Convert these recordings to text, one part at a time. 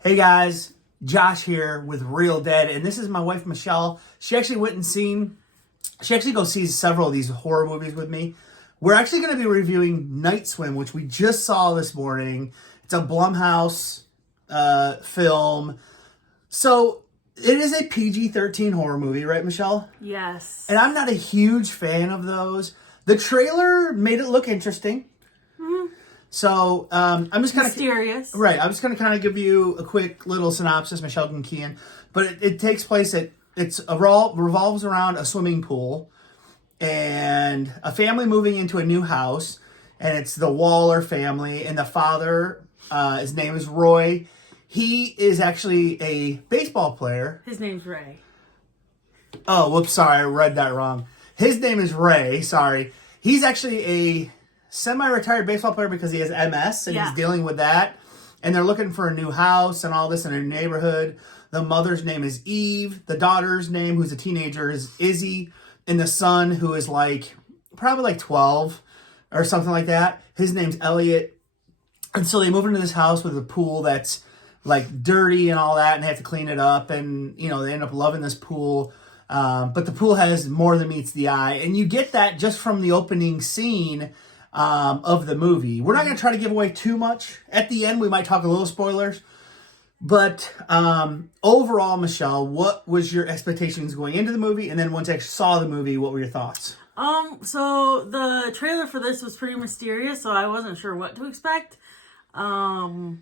Hey guys, Josh here with Real Dead, and this is my wife Michelle. She actually goes see several of these horror movies with me. We're actually going to be reviewing Night Swim, which we just saw this morning. It's a Blumhouse film. So it is a PG-13 horror movie, right, Michelle? Yes. And I'm not a huge fan of those. The trailer made it look interesting. Mm-hmm. So I'm just kind of mysterious, right? I'm just going to kind of give you a quick little synopsis. Michelle can key in, but it takes place at revolves around a swimming pool and a family moving into a new house, and it's the Waller family, and the father, his name is Roy. He is actually a baseball player. His name's Ray. Oh, whoops! Sorry, I read that wrong. His name is Ray. Sorry, he's actually a semi-retired baseball player because he has MS and he's dealing with that. And they're looking for a new house and all this in a new neighborhood. The mother's name is Eve. The daughter's name, who's a teenager, is Izzy. And the son, who is probably like 12 or something like that, his name's Elliot. And so they move into this house with a pool that's like dirty and all that, and they have to clean it up. And, you know, they end up loving this pool. But the pool has more than meets the eye. And you get that just from the opening scene of the movie. We're not going to try to give away too much. At the end, we might talk a little spoilers. But overall, Michelle, what was your expectations going into the movie? And then once you saw the movie, what were your thoughts? So the trailer for this was pretty mysterious, so I wasn't sure what to expect. But,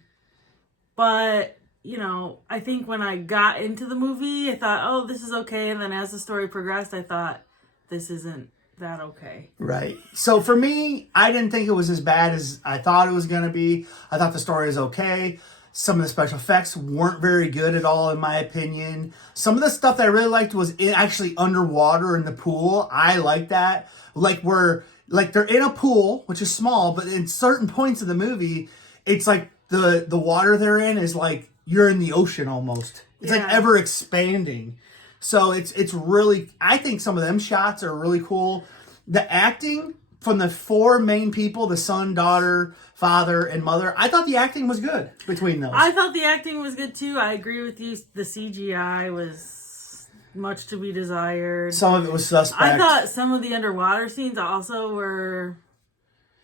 you know, I think when I got into the movie, I thought, oh, this is okay. And then as the story progressed, I thought, this isn't that okay. Right. So for me, I didn't think it was as bad as I thought it was going to be. I thought the story was okay. Some of the special effects weren't very good at all, in my opinion. Some of the stuff that I really liked was actually underwater in the pool. I like that. Like they're in a pool, which is small, but in certain points of the movie, it's like the water they're in is like you're in the ocean almost. It's like ever expanding. So it's really, I think some of them shots are really cool. The acting from the four main people, the son, daughter, father, and mother, I thought the acting was good between those. I thought the acting was good too. I agree with you. The CGI was much to be desired. Some of it was suspect. I thought some of the underwater scenes also were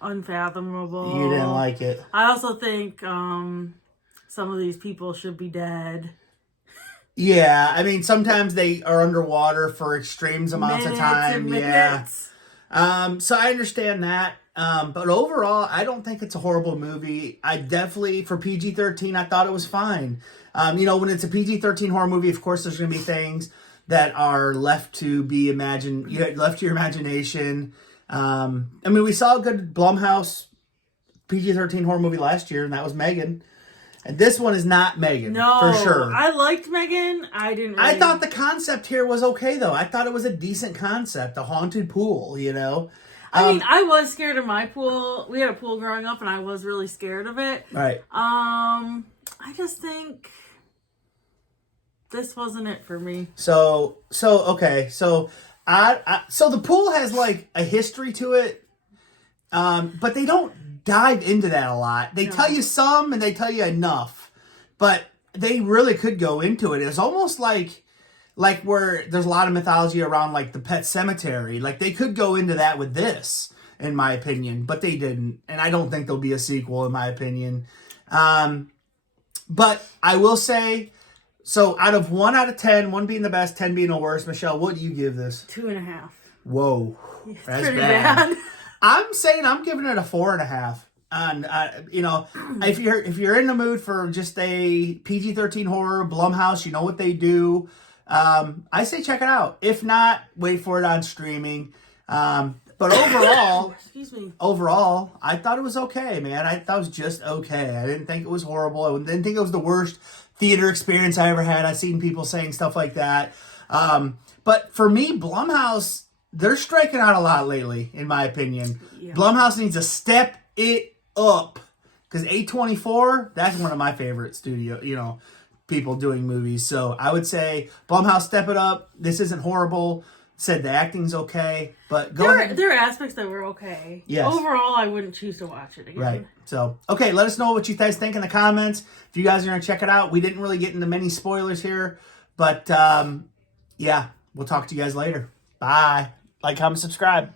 unfathomable. You didn't like it. I also think some of these people should be dead. Yeah, I mean, sometimes they are underwater for extreme amounts of time. Minutes. Yeah. So I understand that. But overall, I don't think it's a horrible movie. I definitely, for PG-13, I thought it was fine. You know, when it's a PG-13 horror movie, of course, there's going to be things that are left to your imagination. I mean, we saw a good Blumhouse PG-13 horror movie last year, and that was Megan. And this one is not Megan, for sure. I liked Megan. I thought the concept here was okay, though. I thought it was a decent concept, a haunted pool, you know. I mean, I was scared of my pool. We had a pool growing up, and I was really scared of it. Right. I just think this wasn't it for me. So okay. So so the pool has like a history to it, but they don't dive into that a lot. They tell you some and they tell you enough, but they really could go into it. It's almost like where there's a lot of mythology around like the pet cemetery. Like they could go into that with this, in my opinion, but they didn't. And I don't think there'll be a sequel, in my opinion. But I will say, so out of 1 out of 10, 1 being the best, 10 being the worst, Michelle, what do you give this? 2.5. Whoa. That's pretty bad. I'm saying I'm giving it a 4.5. And you know, if you're in the mood for just a PG-13 horror, Blumhouse, you know what they do. I say check it out. If not, wait for it on streaming. But overall, excuse me. Overall, I thought it was okay, man. I thought it was just okay. I didn't think it was horrible. I didn't think it was the worst theater experience I ever had. I've seen people saying stuff like that. But for me, Blumhouse, they're striking out a lot lately, in my opinion. Yeah. Blumhouse needs to step it up. Because A24, that's one of my favorite people doing movies. So I would say, Blumhouse, step it up. This isn't horrible. said the acting's okay, but go ahead. There are aspects that were okay. Yes. Overall, I wouldn't choose to watch it again. Right. So, okay, let us know what you guys think in the comments. If you guys are going to check it out, we didn't really get into many spoilers here, but yeah, we'll talk to you guys later. Bye. Like, comment, subscribe.